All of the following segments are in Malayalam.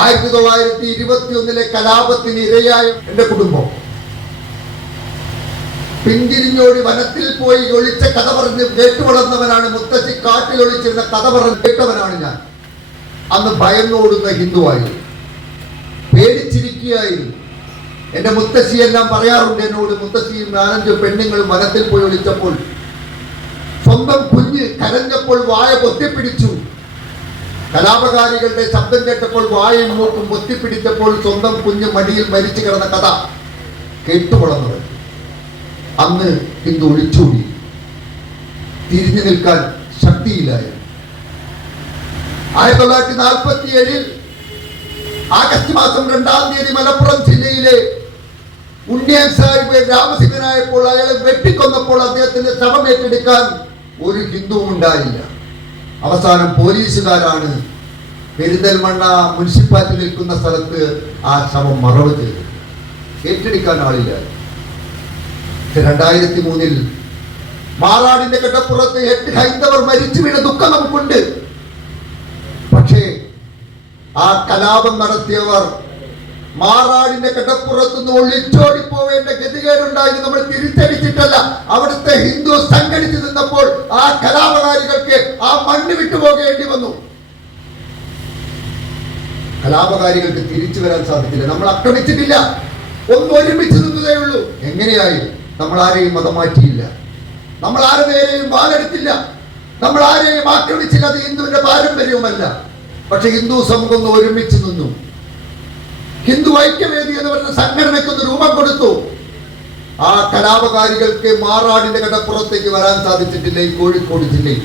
ആയിരത്തി തൊള്ളായിരത്തി ഇരുപത്തി ഒന്നിലെ കലാപത്തിന് ഇരയായ എന്റെ കുടുംബം. പിന്തിരിഞ്ഞോടി വനത്തിൽ പോയി ഒളിച്ച കഥ പറഞ്ഞ് കേട്ടുവളർന്നവനാണ് മുത്തശ്ശി കാട്ടിൽ ഒളിച്ചിരുന്ന കഥ പറഞ്ഞ് കേട്ടവനാണ് ഞാൻ. അന്ന് ഭയന്നോടുന്ന ഹിന്ദുവായിരുന്നു. പേടിച്ചിരിക്കുകയായിരുന്നു. എന്റെ മുത്തശ്ശിയെല്ലാം പറയാറുണ്ട് എന്നോട് മുത്തശ്ശിയും നാലഞ്ച് പെണ്ണുങ്ങളും വനത്തിൽ പോയി ഒളിച്ചപ്പോൾ സ്വന്തം കുഞ്ഞ് കരഞ്ഞപ്പോൾ വായ പൊത്തിപ്പിടിച്ചു. കലാപകാരികളുടെ ശബ്ദം കേട്ടപ്പോൾ വായും മൂക്കും പൊത്തിപ്പിടിച്ചപ്പോൾ സ്വന്തം കുഞ്ഞു മടിയിൽ മരിച്ചു കിടന്ന കഥ കേട്ടുവളർന്നത് അന്ന് ഹിന്ദു ഒളിച്ചോടി. തിരിഞ്ഞു നിൽക്കാൻ ശക്തിയില്ലായിരുന്നു ആയിരത്തി തൊള്ളായിരത്തി നാൽപ്പത്തി ഏഴിൽ ആഗസ്റ്റ് മാസം രണ്ടാം തീയതി മലപ്പുറം ജില്ലയിലെ ഉണ്ണിയൻ സാഹിബ് രാമസിംഹനായപ്പോൾ അയാളെ വെട്ടിക്കൊന്നപ്പോൾ അദ്ദേഹത്തിന്റെ ശവം ഏറ്റെടുക്കാൻ ഒരു ഹിന്ദുവും ഉണ്ടായില്ല. അവസാനം പോലീസുകാരാണ് പെരിന്തൽമണ്ണ മുനിസിപ്പാലിറ്റി നിൽക്കുന്ന സ്ഥലത്ത് ആ ശവം മറവ് ചെയ്തത്. ഏറ്റെടുക്കാൻ ആളില്ല. രണ്ടായിരത്തി മൂന്നിൽ മാറാടിന്റെ കെട്ടപ്പുറത്ത് എട്ട് ഹൈന്ദവർ മരിച്ചു വീണ ദുഃഖം നമുക്കുണ്ട്. പക്ഷേ ആ കലാപം നടത്തിയവർ മാറാടിന്റെ കടപ്പുറത്തുനിന്ന് ഒളിച്ചോടി പോവേണ്ട ഗതികേടുണ്ടായി നമ്മൾ തിരിച്ചടിച്ചിട്ടല്ല. അവിടുത്തെ ഹിന്ദു സംഘടിച്ചു നിന്നപ്പോൾ ആ കലാപകാരികൾക്ക് ആ മണ്ണ് വിട്ടുപോകേണ്ടി വന്നു. കലാപകാരികൾക്ക് തിരിച്ചു വരാൻ സാധിക്കില്ല. നമ്മൾ ആക്രമിച്ചിട്ടില്ല. ഒന്ന് ഒരുമിച്ച് നിന്നതേ ഉള്ളൂ. എങ്ങനെയായി? നമ്മൾ ആരെയും മതം മാറ്റിയില്ല നമ്മൾ ആരുടെ നേരെയും വാലെടുത്തില്ല നമ്മൾ ആരെയും ആക്രമിച്ചില്ല. അത് ഹിന്ദുവിന്റെ പാരമ്പര്യവുമല്ല പക്ഷെ ഹിന്ദു സമൂഹം ഒരുമിച്ച് നിന്നു. ഹിന്ദു ഐക്യവേദി എന്ന് പറഞ്ഞ സംഘടനയ്ക്ക് ഒന്ന് രൂപം കൊടുത്തു. ആ കലാപകാരികൾക്ക് മാറാടിന്റെ കടപ്പുറത്തേക്ക് വരാൻ സാധിച്ചിട്ടില്ല. ഈ കോഴിക്കോട് ജില്ലയിൽ.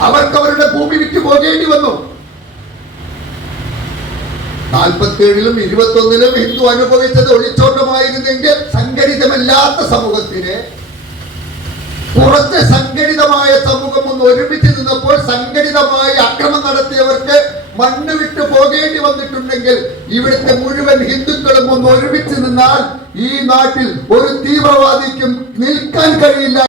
അവർക്ക് അവരുടെ ഭൂമി വിറ്റ് പോകേണ്ടി വന്നു. നാൽപ്പത്തേഴിലും ഇരുപത്തി ഒന്നിലും ഹിന്ദു അനുഭവിച്ചത് ഒളിച്ചോട്ടമായിരുന്നെങ്കിൽ സംഘടിതമല്ലാത്ത സമൂഹത്തിന് പുറത്ത് സംഘടിതമായ സമൂഹം ഒന്ന് ഒരുമിച്ച് നിന്നപ്പോൾ സംഘടിതമായി അക്രമം നടത്തിയവർക്ക് മണ്ണ് വിട്ട് പോകേണ്ടി വന്നിട്ടുണ്ടെങ്കിൽ ഇവിടുത്തെ മുഴുവൻ ഹിന്ദുക്കളും ഒന്ന് ഒരുമിച്ച് നിന്നാൽ ഈ നാട്ടിൽ ഒരു തീവ്രവാദിക്കും നിൽക്കാൻ കഴിയില്ല.